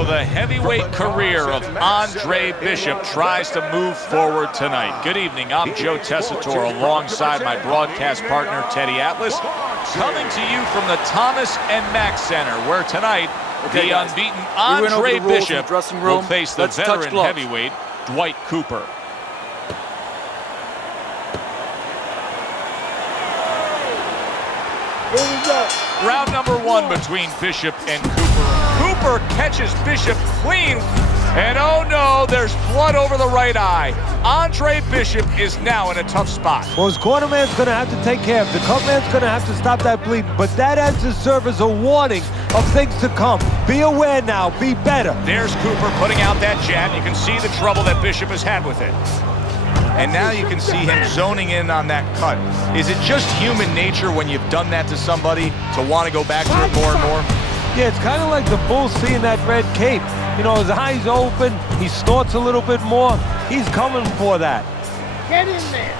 So the heavyweight career of Andre Bishop tries to move forward tonight. Good evening, I'm Joe Tessitore alongside my broadcast partner Teddy Atlas, coming to you from the Thomas and Mack Center, where tonight the unbeaten Andre Bishop will face the veteran heavyweight Dwight Cooper. Here we go. Round number one between Bishop and Cooper. Cooper catches Bishop clean, and oh no, there's blood over the right eye. Andre Bishop is now in a tough spot. Well, his cornerman's going to have to take care of it. The cutman's going to have to stop that bleeding, but that has to serve as a warning of things to come. Be aware now, be better. There's Cooper putting out that jab. You can see the trouble that Bishop has had with it. And now you can see him zoning in on that cut. Is it just human nature when you've done that to somebody to want to go back to it more and more? Yeah, it's kind of like the bull seeing that red cape. You know, his eyes open, he snorts a little bit more. He's coming for that. Get in there.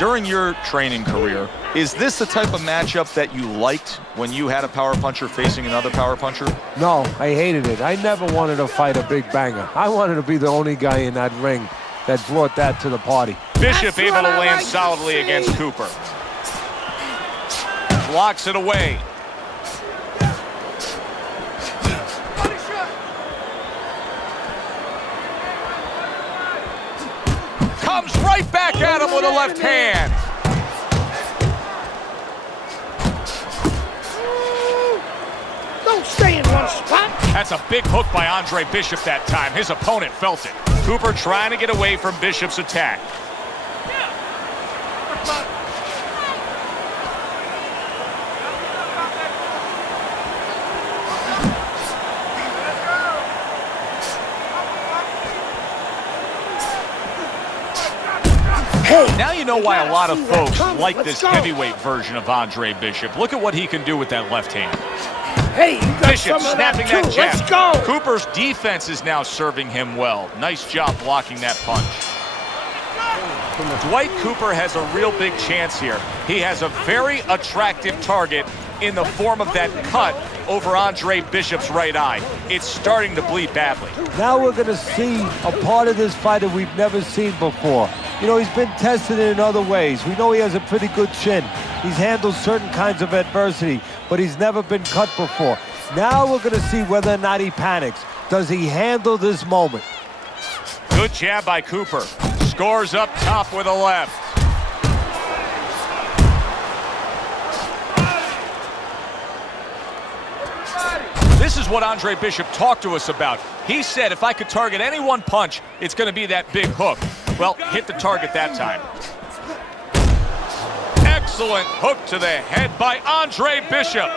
During your training career, is this the type of matchup that you liked when you had a power puncher facing another power puncher? No, I hated it. I never wanted to fight a big banger. I wanted to be the only guy in that ring that brought that to the party. Bishop able to land solidly against Cooper. Blocks it away. Comes right back at him with a left hand. Don't stay in one spot. That's a big hook by Andre Bishop that time. His opponent felt it. Cooper trying to get away from Bishop's attack. Now you know why a lot of folks like this heavyweight version of Andre Bishop. Look at what he can do with that left hand. Hey, you got Bishop some of snapping that that too. jab. Let's go. Cooper's defense is now serving him well. Nice job blocking that punch. Dwight Cooper has a real big chance here. He has a very attractive target in the form of that cut over Andre Bishop's right eye. It's starting to bleed badly. Now we're going to see a part of this fight that we've never seen before. You know, he's been tested in other ways. We know he has a pretty good chin. He's handled certain kinds of adversity, but he's never been cut before. Now we're going to see whether or not he panics. Does he handle this moment? Good jab by Cooper. Scores up top with a left. This is what Andre Bishop talked to us about. He said, if I could target any one punch, it's going to be that big hook. Well, hit the target that time. Excellent hook to the head by Andre Bishop.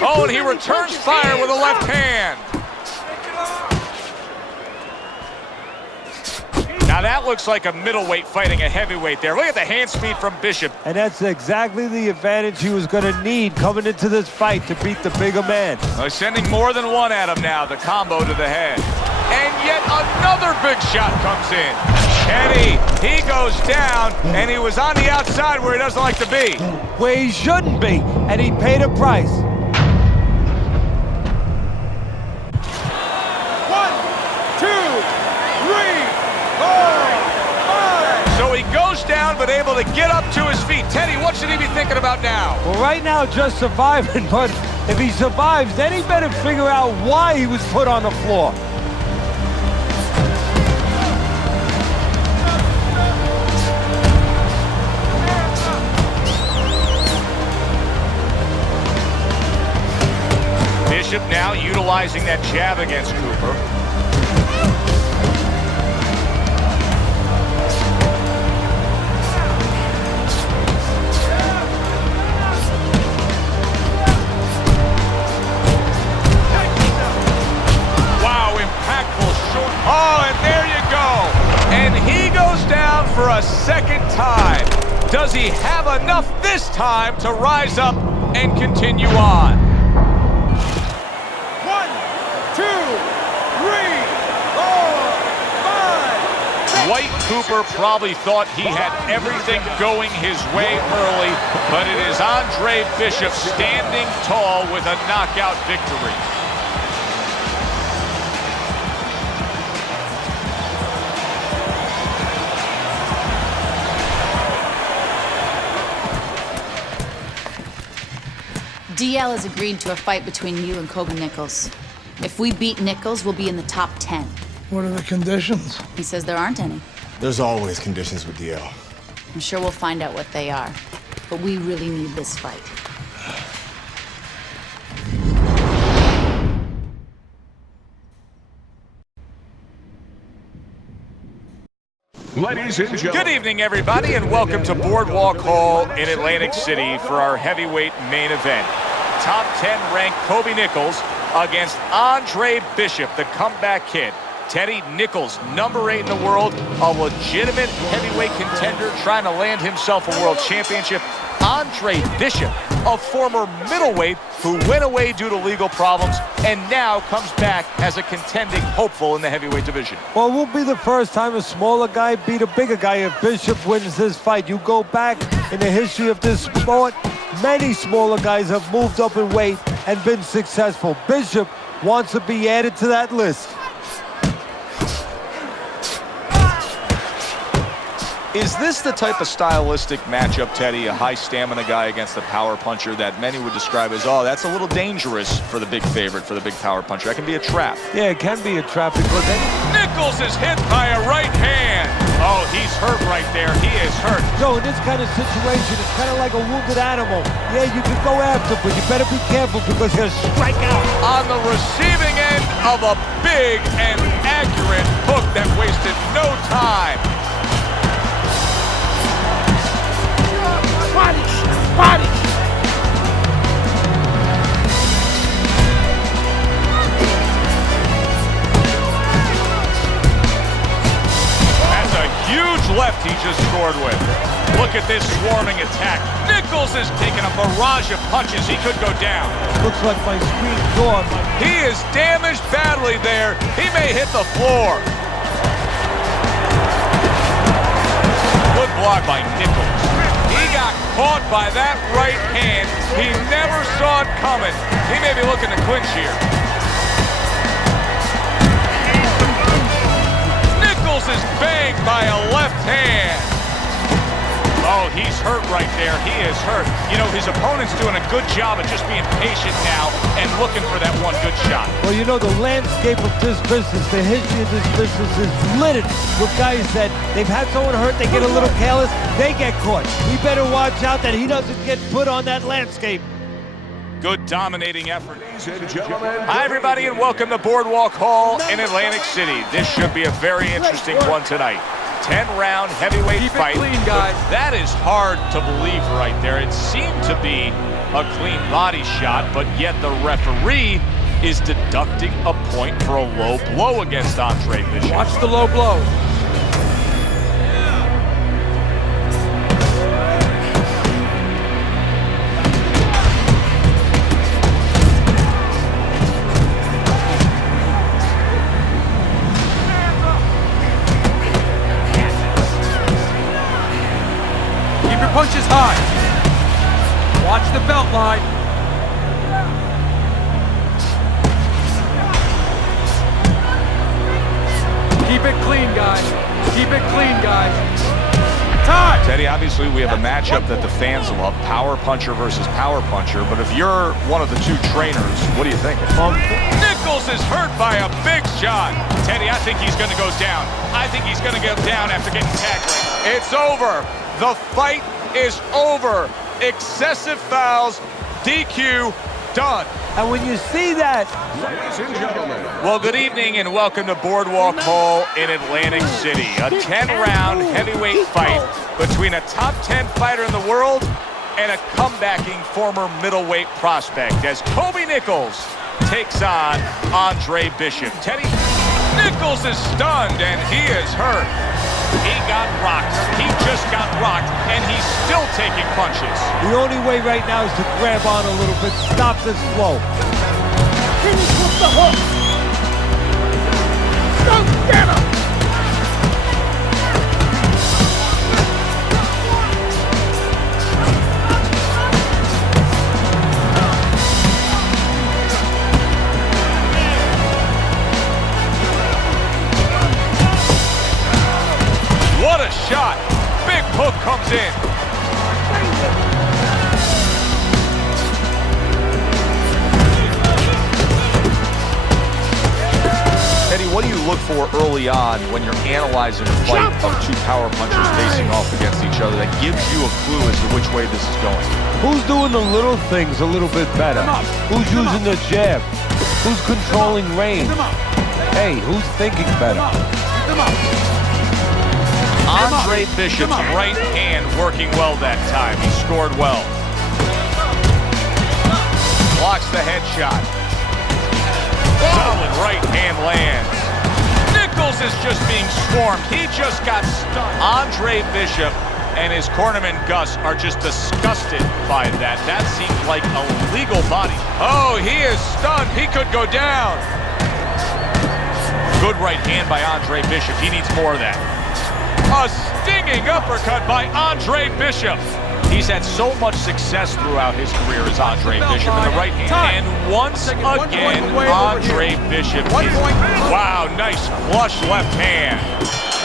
Oh, and he returns fire with a left hand. Now that looks like a middleweight fighting a heavyweight there. Look at the hand speed from Bishop. And that's exactly the advantage he was going to need coming into this fight to beat the bigger man. They're sending more than one at him now, the combo to the head. And yet another big shot comes in. Eddie, he goes down, and he was on the outside where he doesn't like to be. Where he shouldn't be, and he paid a price. 1, 2, 3, 4, 5. So he goes down, but able to get up to his feet. Teddy, what should he be thinking about now? Well, right now, just surviving, but if he survives, then he better figure out why he was put on the floor. Bishop now utilizing that jab against Cooper. Wow, impactful short. Oh, and there you go. And he goes down for a second time. Does he have enough this time to rise up and continue on? 1, 2, 3. Dwight Cooper probably thought he had everything going his way early, but it is Andre Bishop standing tall with a knockout victory. DL has agreed to a fight between you and Kobe Nichols. If we beat Nichols, we'll be in the top 10. What are the conditions? He says there aren't any. There's always conditions with DL. I'm sure we'll find out what they are. But we really need this fight. Ladies and gentlemen. Good evening, everybody, and welcome to Boardwalk Hall in Atlantic City for our heavyweight main event. Top 10 ranked Kobe Nichols against Andre Bishop, the comeback kid. Teddy, Nichols, number 8 in the world, a legitimate heavyweight contender trying to land himself a world championship. Andre Bishop, a former middleweight who went away due to legal problems and now comes back as a contending hopeful in the heavyweight division. Well, it will be the first time a smaller guy beat a bigger guy if Bishop wins this fight. You go back in the history of this sport, many smaller guys have moved up in weight and been successful. Bishop wants to be added to that list. Is this the type of stylistic matchup, Teddy, a high stamina guy against a power puncher that many would describe as, oh, that's a little dangerous for the big favorite, for the big power puncher? That can be a trap. Yeah, it can be a trap because Nichols is hit by a right hand. Oh, he's hurt right there. He is hurt. in this kind of situation, it's kind of like a wounded animal. Yeah, you can go after, but you better be careful because he'll strike out. On the receiving end of a big and accurate hook that wasted no time. Body shot, body shot. That's a huge left he just scored with. Look at this swarming attack. Nichols is taking a barrage of punches. He could go down. Looks like my screen door. He is damaged badly there. He may hit the floor. Good block by Nichols. He got caught by that right hand. He never saw it coming. He may be looking to clinch here. Nichols is banged by a left hand. Oh, he's hurt right there. He is hurt. You know, his opponent's doing a good job of just being patient now and looking for that one good shot. Well, you know, the landscape of this business, the history of this business is littered with guys that they've had someone hurt, they get a little careless, they get caught. We better watch out that he doesn't get put on that landscape. Good dominating effort. Ladies and gentlemen. Hi, everybody, and welcome to Boardwalk Hall in Atlantic City. This should be a very interesting one tonight. 10-round heavyweight fight. Keep it clean, guys. That is hard to believe right there. It seemed to be a clean body shot, but yet the referee is deducting a point for a low blow against Andre Bishop. Watch the low blow. Punches high. Watch the belt line. Keep it clean, guys. Keep it clean, guys. Time! Teddy, obviously we have a matchup that the fans love, power puncher versus power puncher, but if you're one of the two trainers, what do you think? Nichols is hurt by a big shot. Teddy, I think he's going to go down. I think he's going to go down after getting tackled. It's over. The fight is over. Excessive fouls, DQ, done. And when you see that, Ladies and gentlemen. well, good evening and welcome to Boardwalk Hall in Atlantic City. A 10-round heavyweight fight between a top 10 fighter in the world and a comebacking former middleweight prospect as Kobe Nichols takes on Andre Bishop. Teddy, Nichols is stunned and he is hurt. He got rocked. He just got rocked, and he's still taking punches. the only way right now is to grab on a little bit, stop this flow. Finish with the hook. Don't get him. shot. Big hook comes in. Eddie, what do you look for early on when you're analyzing a fight of two power punchers facing off against each other that gives you a clue as to which way this is going? Who's doing the little things a little bit better? Who's using the jab? Who's controlling range? Hey, who's thinking better? Andre Bishop's right hand working well that time. He scored well. Blocks the headshot. Solid right hand lands. Nichols is just being swarmed. He just got stunned. Andre Bishop and his cornerman Gus are just disgusted by that. That seems like a legal body. Oh, he is stunned. He could go down. Good right hand by Andre Bishop. He needs more of that. A stinging uppercut by Andre Bishop. He's had so much success throughout his career as Andre Bishop in the right hand. And once again, Andre Bishop is... Wow, nice flush left hand.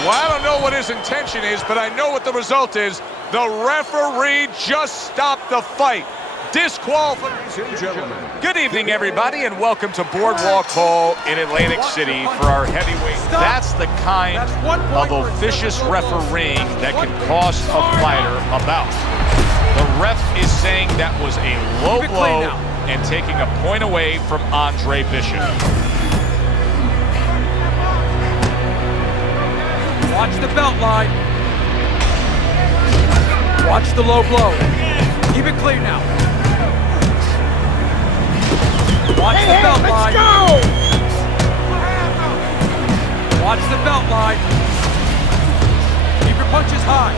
Well, I don't know what his intention is, but I know what the result is. The referee just stopped the fight. Disqualification. Good evening, everybody, and welcome to Boardwalk Hall in Atlantic City for our heavyweight. That's the kind of officious refereeing that can cost a fighter a bout. The ref is saying that was a low blow and taking a point away from Andre Bishop. Watch the belt line. Watch the low blow. Keep it clean now. Watch the belt line. Watch the belt line. Keep your punches high.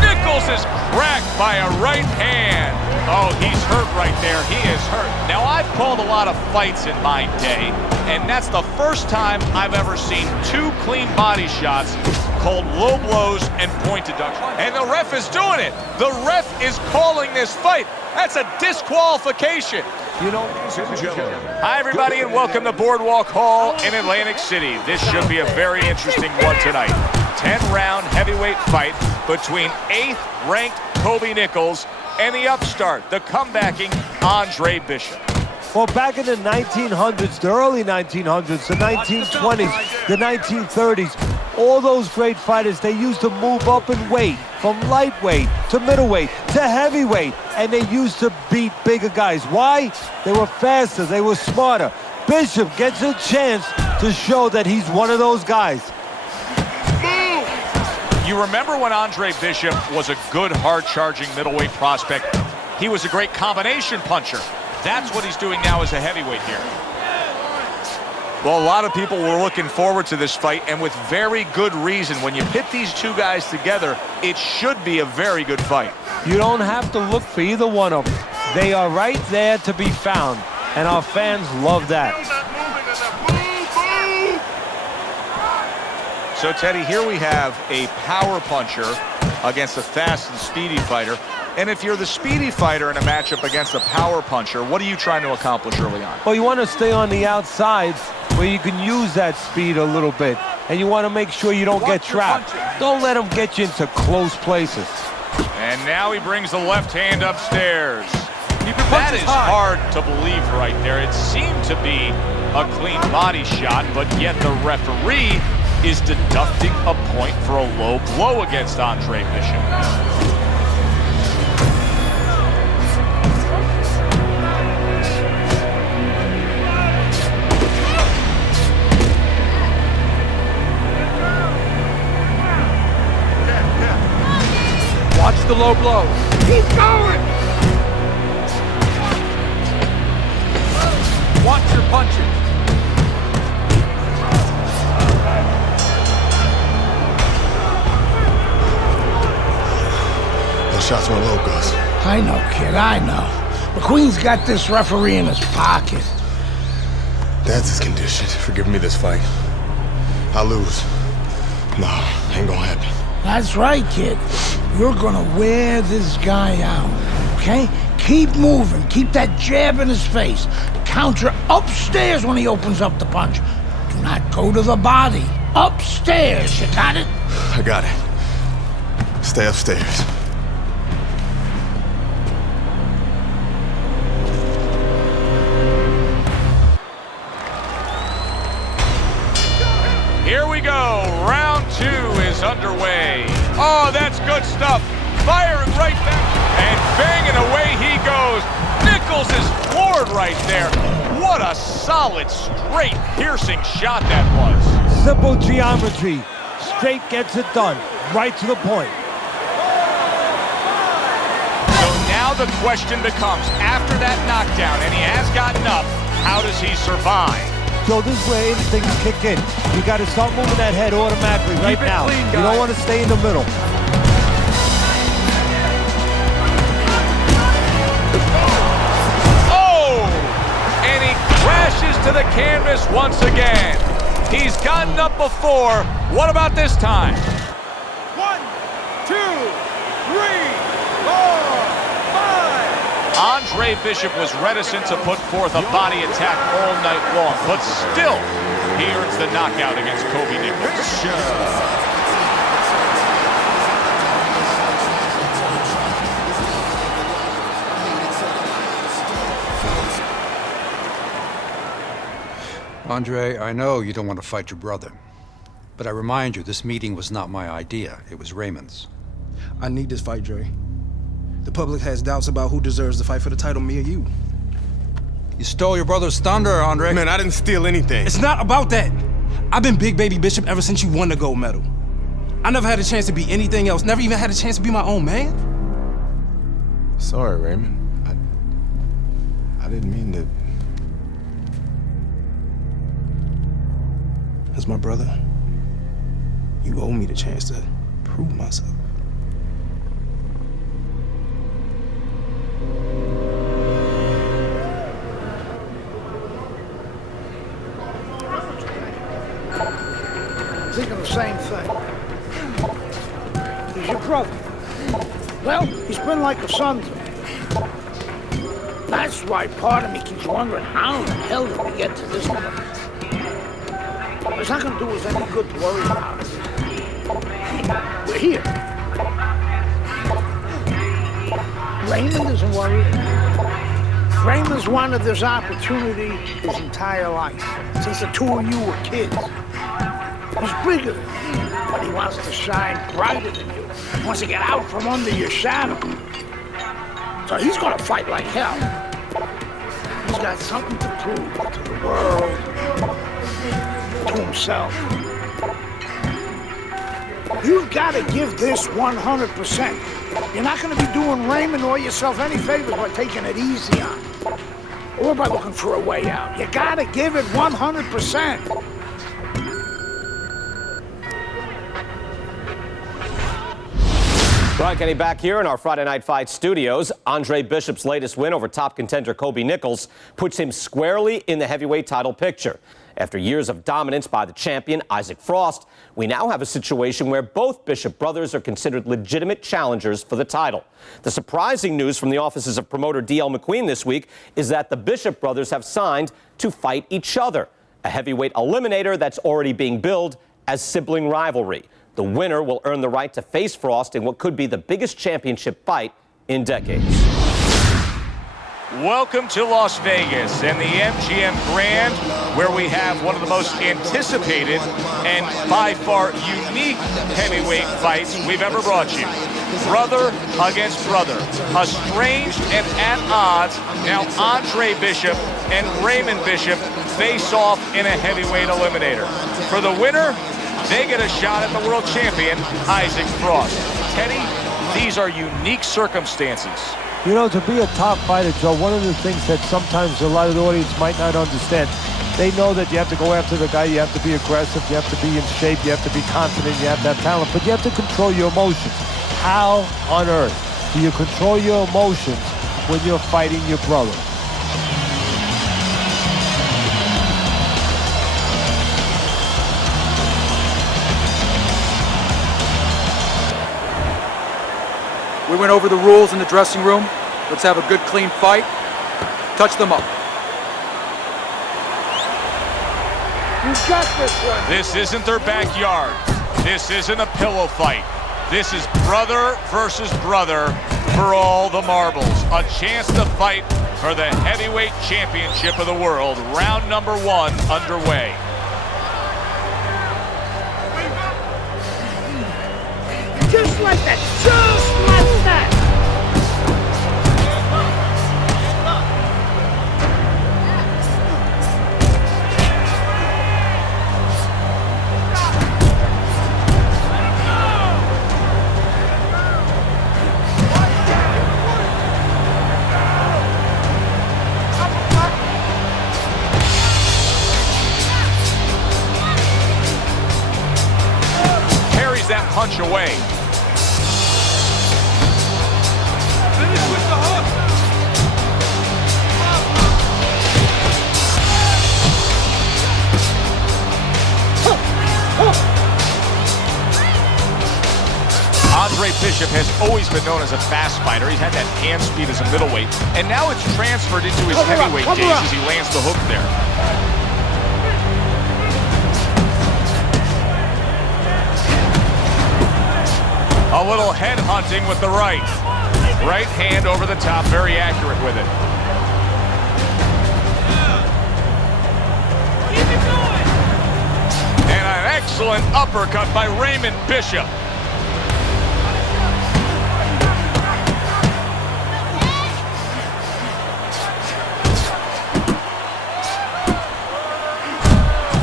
Nichols is cracked by a right hand. Oh, he's hurt right there. He is hurt. Now, I've called a lot of fights in my day, and that's the first time I've ever seen two clean body shots called low blows and point deduction. And the ref is doing it. The ref is calling this fight. That's a disqualification. You know, Hi, everybody, and welcome to Boardwalk Hall in Atlantic City. This should be a very interesting one tonight. 10-round heavyweight fight between 8th-ranked Kobe Nichols and the upstart, the comebacking Andre Bishop. well, back in the 1900s, the early 1900s, the 1920s, the 1930s, all those great fighters, they used to move up in weight from lightweight to middleweight to heavyweight, and they used to beat bigger guys. Why? They were faster, they were smarter. Bishop gets a chance to show that he's one of those guys. You remember when Andre Bishop was a good, hard-charging middleweight prospect? He was a great combination puncher. That's what he's doing now as a heavyweight here. Well, a lot of people were looking forward to this fight, and with very good reason. When you pit these two guys together, it should be a very good fight. You don't have to look for either one of them. They are right there to be found, and our fans love that. So, Teddy, here we have a power puncher against a fast and speedy fighter. And if you're the speedy fighter in a matchup against a power puncher, what are you trying to accomplish early on? Well, you want to stay on the outside where you can use that speed a little bit, and you want to make sure you don't get trapped. Don't let them get you into close places. And now he brings the left hand upstairs. That is hard to believe right there. It seemed to be a clean body shot, but yet the referee is deducting a point for a low blow against Andre Bishop. Watch the low blow. Keep going! Watch your punches. Those shots were low, Gus. I know, kid, I know. McQueen's got this referee in his pocket. That's his condition for giving me this fight. I lose. No, ain't gonna happen. That's right, kid. You're gonna wear this guy out, okay? Keep moving. Keep that jab in his face. Counter upstairs when he opens up the punch. Do not go to the body. upstairs. You got it? I got it. Stay upstairs. Here we go. Round 2 is underway. Oh, that's good stuff. Firing right back. And banging away he goes. Nichols is floored right there. What a solid, straight, piercing shot that was. Simple geometry. Straight gets it done. Right to the point. So now the question becomes, after that knockdown, and he has gotten up, how does he survive? So this is where instincts kick in. You got to start moving that head automatically right now. Clean, you don't want to stay in the middle. Oh! And he crashes to the canvas once again. He's gotten up before. What about this time? 1, 2, 3, 4, 5. Andre Bishop was reticent to put forth a body attack all night long, but still, he earns the knockout against Kobe Nichols. Andre, I know you don't want to fight your brother, but I remind you, this meeting was not my idea. It was Raymond's. I need this fight, Dre. The public has doubts about who deserves the fight for the title, me or you. You stole your brother's thunder, Andre. Man, I didn't steal anything. It's not about that. I've been Big Baby Bishop ever since you won the gold medal. I never had a chance to be anything else, never even had a chance to be my own man. Sorry, Raymond. I didn't mean to... As my brother, you owe me the chance to prove myself. Thinking the same thing. He's your brother. Well, he's been like a son to me. That's why part of me keeps wondering how the hell did we get to this point? It's not going to do us any good to worry about it. We're here. Raymond isn't worried. Raymond's wanted this opportunity his entire life, since the two of you were kids. He's bigger than you, but he wants to shine brighter than you. He wants to get out from under your shadow. So he's gonna fight like hell. He's got something to prove to the world, to himself. You've got to give this 100%. You're not gonna be doing Raymond or yourself any favors by taking it easy on him, or by looking for a way out. You gotta give it 100%. Brian Kenny back here in our Friday Night Fight studios. Andre Bishop's latest win over top contender Kobe Nichols puts him squarely in the heavyweight title picture. After years of dominance by the champion, Isaac Frost, we now have a situation where both Bishop brothers are considered legitimate challengers for the title. The surprising news from the offices of promoter D.L. McQueen this week is that the Bishop brothers have signed to fight each other, a heavyweight eliminator that's already being billed as sibling rivalry. The winner will earn the right to face Frost in what could be the biggest championship fight in decades. Welcome to Las Vegas and the MGM Grand, where we have one of the most anticipated and by far unique heavyweight fights we've ever brought you. Brother against brother, estranged and at odds. Now Andre Bishop and Raymond Bishop face off in a heavyweight eliminator. For the winner, they get a shot at the world champion, Isaac Frost. Teddy, these are unique circumstances. You know, to be a top fighter, Joe, one of the things that sometimes a lot of the audience might not understand, they know that you have to go after the guy, you have to be aggressive, you have to be in shape, you have to be confident, you have to have talent, but you have to control your emotions. How on earth do you control your emotions when you're fighting your brother? We went over the rules in the dressing room. Let's have a good, clean fight. Touch them up. You got this one. This isn't their backyard. This isn't a pillow fight. This is brother versus brother for all the marbles. A chance to fight for the heavyweight championship of the world. Round number 1 underway. Just like that. Just like that. Carries that punch away. Finish with the hook. Andre Bishop has always been known as a fast fighter. He's had that hand speed as a middleweight, and now it's transferred into his heavyweight days as he lands the hook there. A little head hunting with the right. Right hand over the top, very accurate with it. And an excellent uppercut by Raymond Bishop.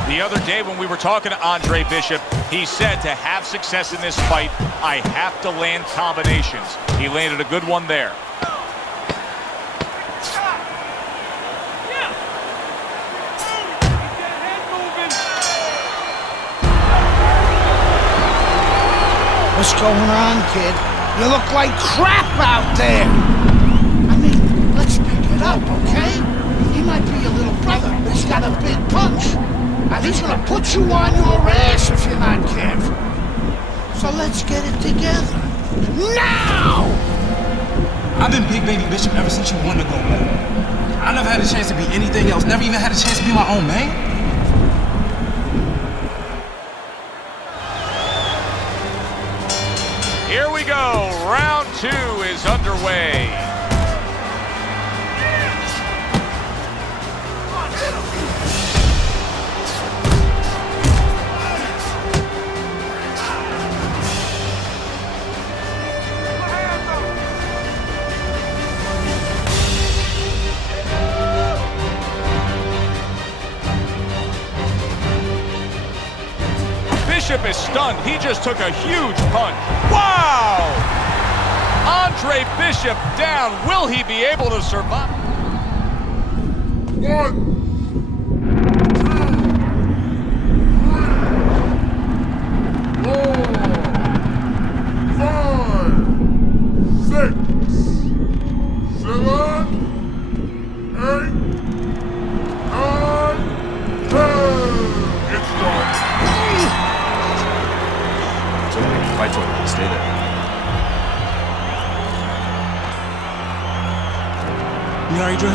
The other day when we were talking to Andre Bishop, he said to have success in this fight, I have to land combinations. He landed a good one there. What's going on, kid? You look like crap out there. I mean, let's pick it up, okay? He might be your little brother, but he's got a big punch. And he's gonna put you on your ass if you're not careful. So let's get it together. Now! I've been Big Baby Bishop ever since you won the gold medal. I never had a chance to be anything else. Never even had a chance to be my own man. Here we go. Round 2 is underway. Bishop is stunned. He just took a huge punch. Wow! Andre Bishop down. Will he be able to survive? 1, 2, 3, 4, 5, 6, 7, 8, 9, 10. It's done. Fight's over. Stay there. You alright, Dre?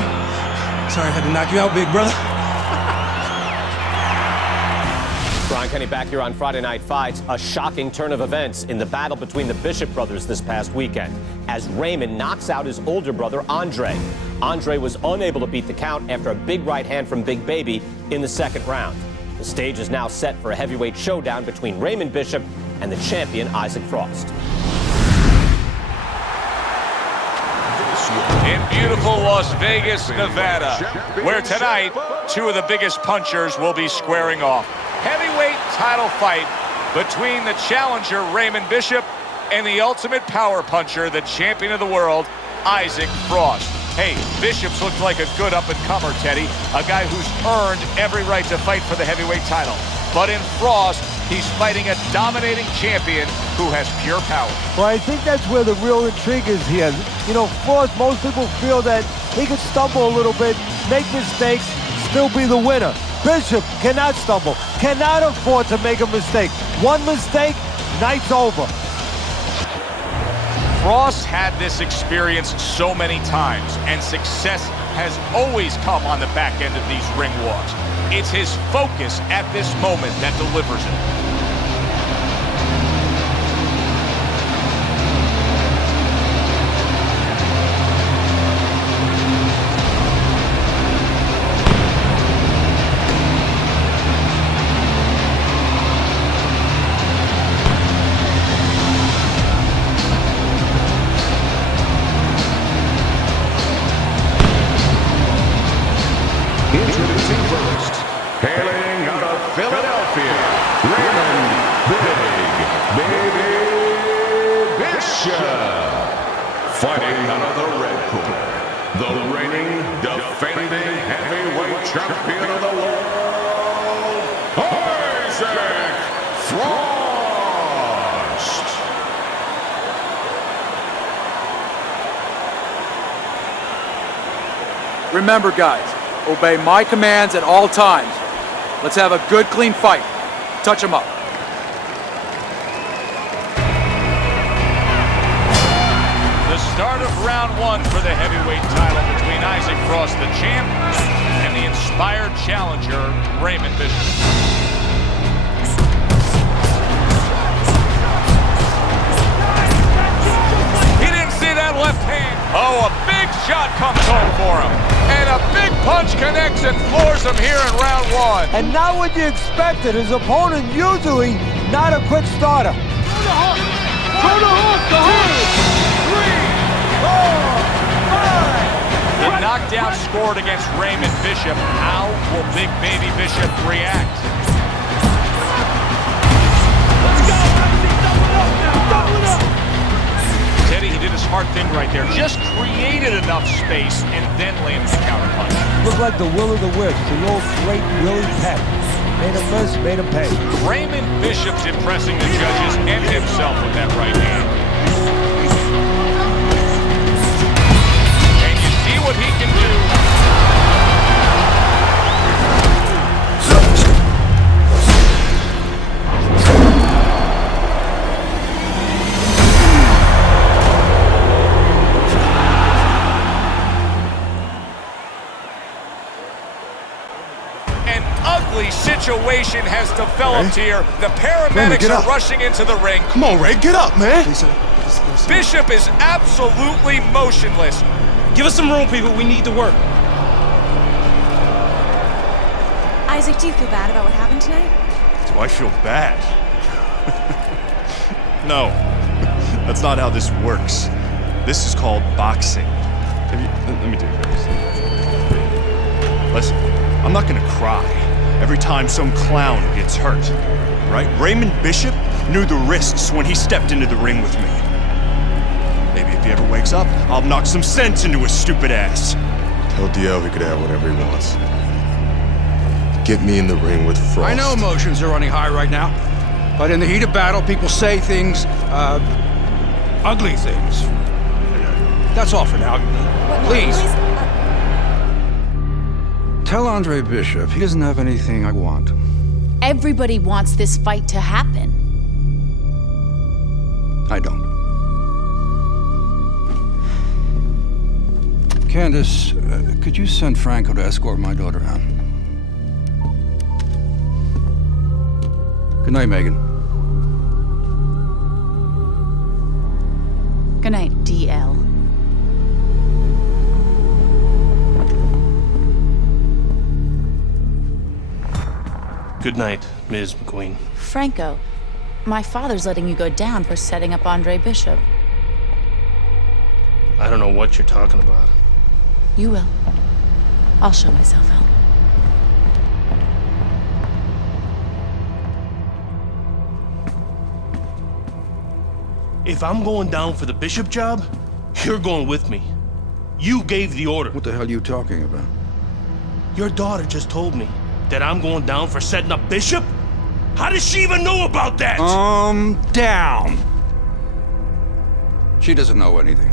Sorry I had to knock you out, big brother. Brian Kenny back here on Friday Night Fights. A shocking turn of events in the battle between the Bishop brothers this past weekend as Raymond knocks out his older brother, Andre. Andre was unable to beat the count after a big right hand from Big Baby in the second round. The stage is now set for a heavyweight showdown between Raymond Bishop and the champion, Isaac Frost. In beautiful Las Vegas, Nevada, where tonight 2 of the biggest punchers will be squaring off. Heavyweight title fight between the challenger, Raymond Bishop, and the ultimate power puncher, the champion of the world, Isaac Frost. Hey, Bishop's looked like a good up-and-comer, Teddy, a guy who's earned every right to fight for the heavyweight title. But in Frost, he's fighting a dominating champion who has pure power. Well, I think that's where the real intrigue is here. You know, Frost, most people feel that he could stumble a little bit, make mistakes, still be the winner. Bishop cannot stumble, cannot afford to make a mistake. One mistake, night's over. Frost had this experience so many times, and success has always come on the back end of these ring walks. It's his focus at this moment that delivers it. Introducing first, hailing out of Philadelphia, Raymond Big Baby Bishop. Fighting out of the red corner, the reigning, defending heavyweight champion of the world, Isaac Frost. Remember, guys, obey my commands at all times. Let's have a good, clean fight. Touch him up. The start of round one for the heavyweight title between Isaac Frost, the champ, and the inspired challenger, Raymond Bishop. He didn't see that left hand. Oh, a big shot comes home for him. And a big punch connects and floors him here in round one. And not what you expected. His opponent usually not a quick starter. Throw the hook! The hook! 3, 4, 5. The knockdown scored against Raymond Bishop. How will Big Baby Bishop react? Let's go! Double it up now! Double it up! Teddy, he did a smart thing right there. Just created enough space and then landed the counterpunch. Looked like the will of the wisp, the old great Willie Peck. Made him miss, made him pay. Raymond Bishop's impressing the judges and himself with that right hand. And you see what he can do. Situation has developed here. The paramedics are rushing into the ring. Come on, Ray, get up, man. Bishop is absolutely motionless. Give us some room, people. We need to work. Isaac, do you feel bad about what happened tonight? Do I feel bad? No. That's not how this works. This is called boxing. Let me do this. Listen, I'm not gonna cry every time some clown gets hurt, right? Raymond Bishop knew the risks when he stepped into the ring with me. Maybe if he ever wakes up, I'll knock some sense into his stupid ass. Tell DL he could have whatever he wants. Get me in the ring with Frost. I know emotions are running high right now, but in the heat of battle, people say things, ugly things. That's all for now. Please. Tell Andre Bishop he doesn't have anything I want. Everybody wants this fight to happen. I don't. Candace, could you send Franco to escort my daughter out? Good night, Megan. Good night, DL. Good night, Ms. McQueen. Franco, my father's letting you go down for setting up Andre Bishop. I don't know what you're talking about. You will. I'll show myself out. If I'm going down for the Bishop job, you're going with me. You gave the order. What the hell are you talking about? Your daughter just told me that I'm going down for setting up Bishop? How does she even know about that? Down. She doesn't know anything.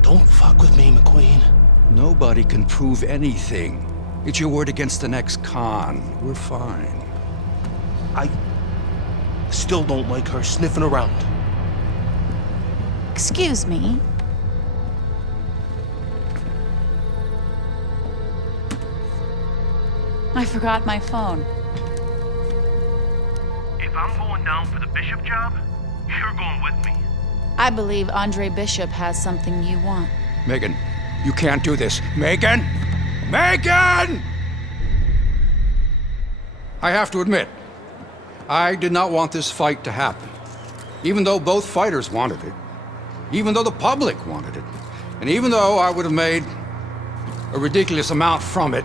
Don't fuck with me, McQueen. Nobody can prove anything. It's your word against the next con. We're fine. I still don't like her sniffing around. Excuse me. I forgot my phone. If I'm going down for the Bishop job, you're going with me. I believe Andre Bishop has something you want. Megan, you can't do this. Megan! Megan! I have to admit, I did not want this fight to happen. Even though both fighters wanted it. Even though the public wanted it. And even though I would have made a ridiculous amount from it,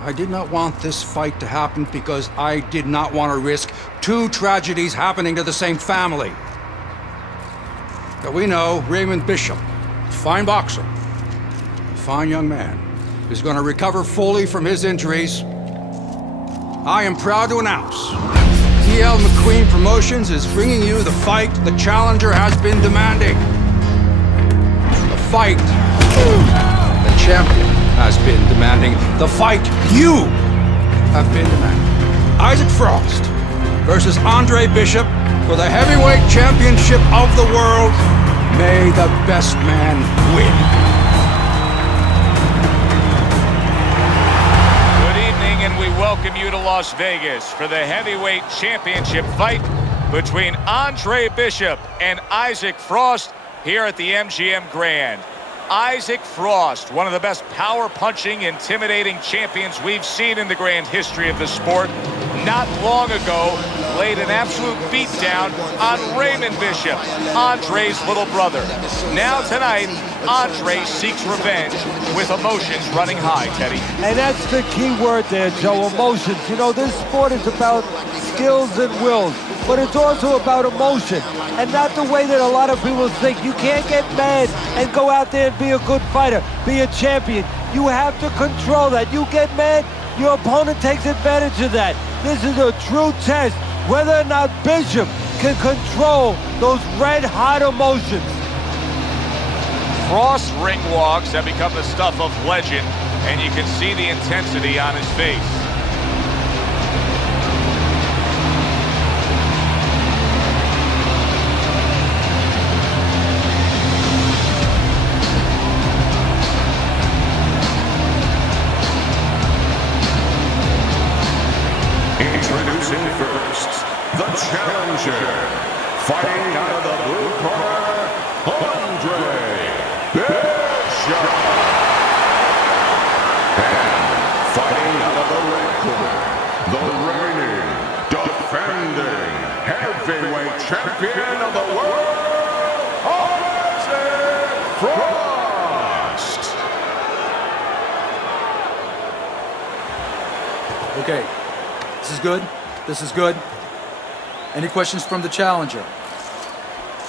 I did not want this fight to happen because I did not want to risk two tragedies happening to the same family. But we know Raymond Bishop, a fine boxer, a fine young man, is going to recover fully from his injuries. I am proud to announce E.L. McQueen Promotions is bringing you the fight the challenger has been demanding. The fight the champion has been demanding. The fight you have been demanding. Isaac Frost versus Andre Bishop for the heavyweight championship of the world. May the best man win. Good evening, and we welcome you to Las Vegas for the heavyweight championship fight between Andre Bishop and Isaac Frost here at the MGM Grand. Isaac Frost, one of the best power-punching, intimidating champions we've seen in the grand history of the sport, not long ago laid an absolute beatdown on Raymond Bishop, Andre's little brother. Now tonight, Andre seeks revenge with emotions running high, Teddy. And that's the key word there, Joe, emotions. You know, this sport is about skills and wills, but it's also about emotion, and not the way that a lot of people think. You can't get mad and go out there and be a good fighter, be a champion. You have to control that. You get mad, your opponent takes advantage of that. This is a true test, whether or not Bishop can control those red-hot emotions. Frost's ring walks have become the stuff of legend, and you can see the intensity on his face. Introducing first, the challenger, fighting out of the blue corner, Andre Bishop. And fighting out of the red corner, the reigning, defending, heavyweight champion of the world, Isaac Frost. Okay. This is good. This is good. Any questions from the challenger?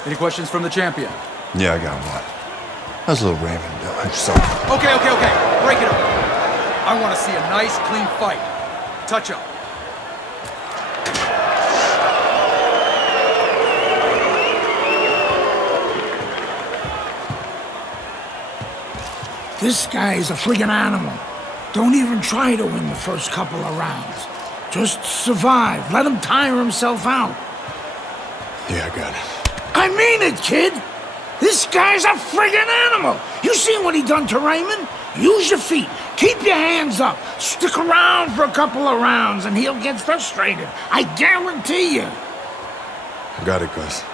Any questions from the champion? Yeah, I got one. How's little Raymond doing? Okay. Break it up. I want to see a nice, clean fight. Touch up. This guy is a friggin' animal. Don't even try to win the first couple of rounds. Just survive. Let him tire himself out. Yeah, I got it. I mean it, kid. This guy's a friggin' animal. You seen what he done to Raymond? Use your feet. Keep your hands up. Stick around for a couple of rounds and he'll get frustrated. I guarantee you. I got it, Gus.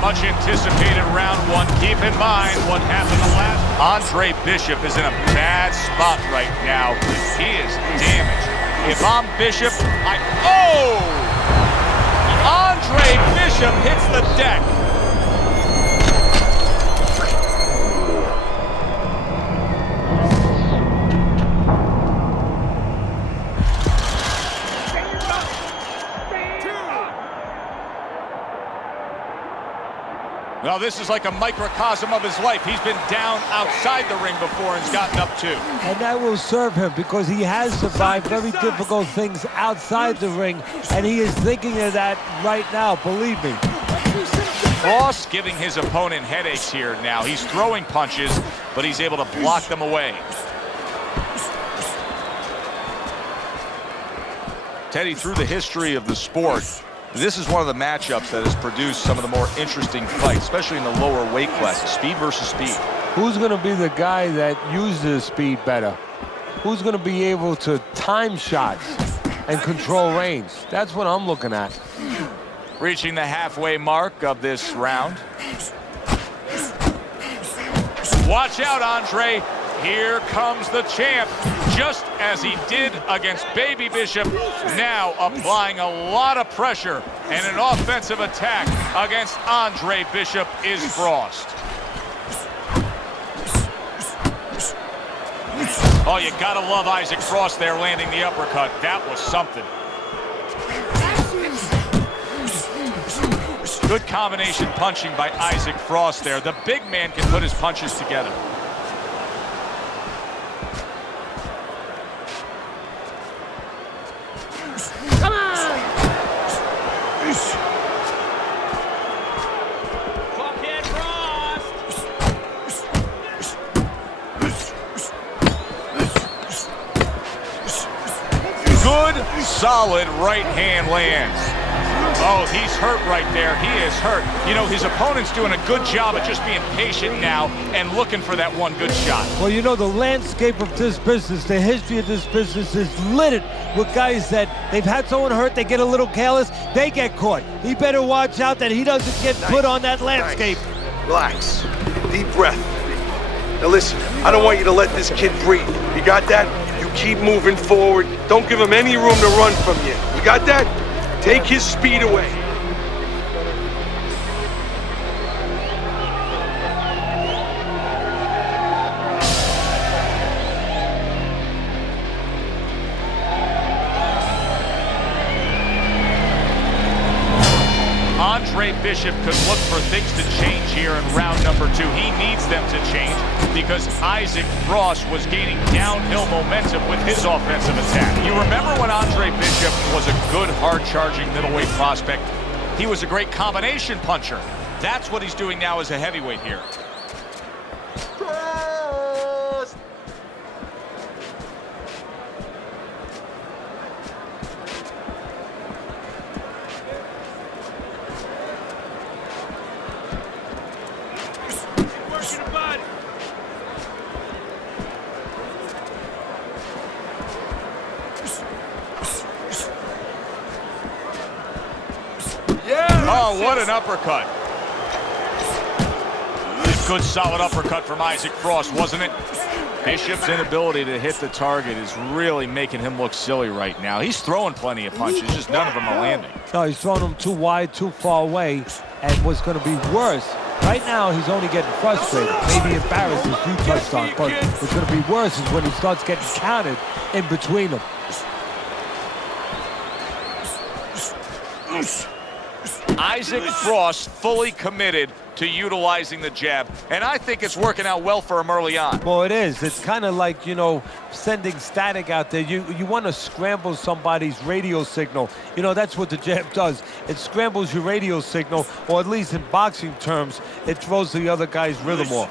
Much anticipated round one. Keep in mind what happened the last. Andre Bishop is in a bad spot right now. He is damaged. If I'm Bishop, Andre Bishop hits the deck. Well, this is like a microcosm of his life. He's been down outside the ring before and's gotten up too. And that will serve him because he has survived very difficult things outside the ring, and he is thinking of that right now, believe me. Frost giving his opponent headaches here now. He's throwing punches, but he's able to block them away. Teddy, through the history of the sport, this is one of the matchups that has produced some of the more interesting fights, especially in the lower weight classes, speed versus speed. Who's going to be the guy that uses speed better? Who's going to be able to time shots and control range? That's what I'm looking at. Reaching the halfway mark of this round. Watch out, Andre. Here comes the champ, just as he did against Baby Bishop, now applying a lot of pressure, and an offensive attack against Andre Bishop is Frost. Oh, you gotta love Isaac Frost there landing the uppercut. That was something. Good combination punching by Isaac Frost there. The big man can put his punches together. Come on! Fuckhead Frost! Good, solid right hand lands. Oh, he's hurt right there. He is hurt. You know, his opponent's doing a good job of just being patient now and looking for that one good shot. Well, you know, the landscape of this business, the history of this business is littered with guys that they've had someone hurt, they get a little careless, they get caught. He better watch out that he doesn't get put on that landscape. Relax. Deep breath. Now listen, I don't want you to let this kid breathe. You got that? You keep moving forward. Don't give him any room to run from you. You got that? Take his speed away. Andre Bishop could look for things to change here in round number 2. He needs them to change because Isaac Frost was gaining downhill momentum with his offensive attack. You remember when Andre Bishop was a good, hard-charging middleweight prospect? He was a great combination puncher. That's what he's doing now as a heavyweight here. Oh, what an uppercut. Good solid uppercut from Isaac Frost, wasn't it? Bishop's inability to hit the target is really making him look silly right now. He's throwing plenty of punches, just none of them are landing. No, he's throwing them too wide, too far away, and what's going to be worse, right now he's only getting frustrated, maybe embarrassed as you touched on, but what's going to be worse is when he starts getting counted in between them. Isaac Frost fully committed to utilizing the jab, and I think it's working out well for him early on. Well, it is. It's kind of like, you know, sending static out there. You want to scramble somebody's radio signal. You know, that's what the jab does. It scrambles your radio signal, or at least in boxing terms, it throws the other guy's rhythm off.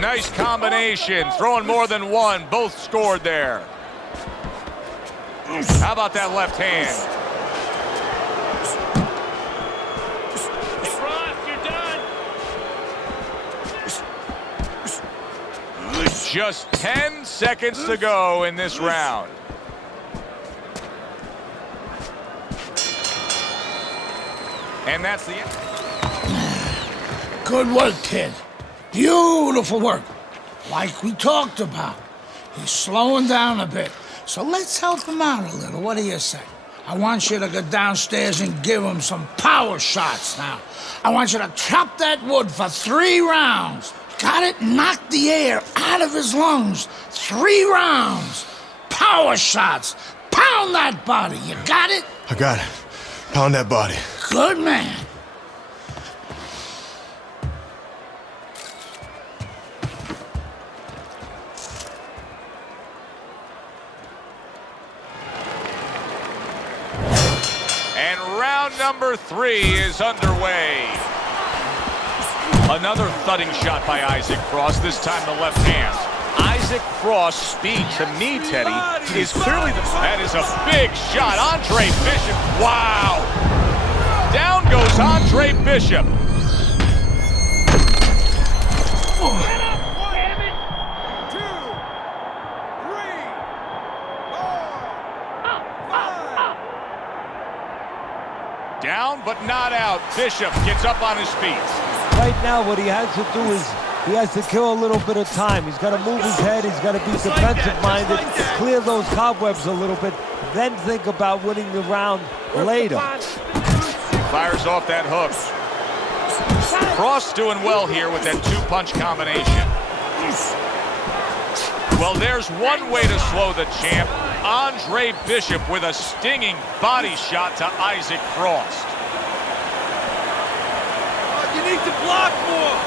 Nice combination, throwing more than one. Both scored there. How about that left hand? Just 10 seconds to go in this round. And that's the end. Good work, kid. Beautiful work. Like we talked about. He's slowing down a bit. So let's help him out a little. What do you say? I want you to go downstairs and give him some power shots now. I want you to chop that wood for 3 rounds. Got it? Knock the air out of his lungs. 3 rounds. Power shots. Pound that body. You got it? I got it. Pound that body. Good man. And round number 3 is underway. Another thudding shot by Isaac Frost, this time the left hand. Isaac Frost's speed, to me, Teddy, is clearly the... That is a big shot. Andre Bishop, wow. Down goes Andre Bishop. Down, but not out. Bishop gets up on his feet. Right now, what he has to do is he has to kill a little bit of time. He's got to move his head. He's got to be defensive-minded, clear those cobwebs a little bit, then think about winning the round later. Fires off that hook. Frost doing well here with that 2-punch combination. Well, there's one way to slow the champ. Andre Bishop with a stinging body shot to Isaac Frost. You need to block more.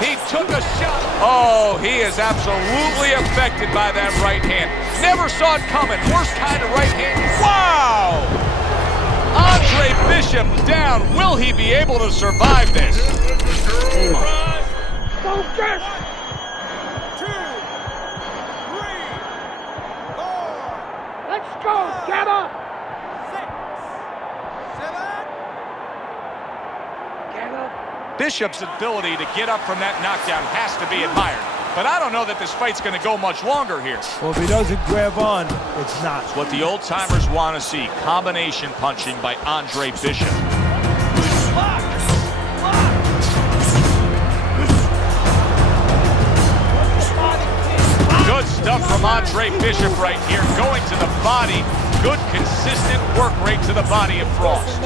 He took a shot. Oh, he is absolutely affected by that right hand. Never saw it coming. Worst kind of right hand. Wow! Andre Bishop down. Will he be able to survive this? Focus! 2, 3, 4. Let's go! Get up! 6, 7. Get up! Bishop's ability to get up from that knockdown has to be admired. But I don't know that this fight's going to go much longer here. Well, if he doesn't grab on, it's not. It's what the old-timers want to see. Combination punching by Andre Bishop. Good stuff from Andre Bishop right here. Going to the body. Good, consistent work rate to the body of Frost.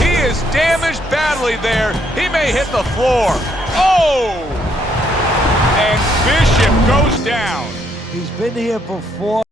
He is damaged badly there. He may hit the floor. Oh! And Bishop goes down. He's been here before.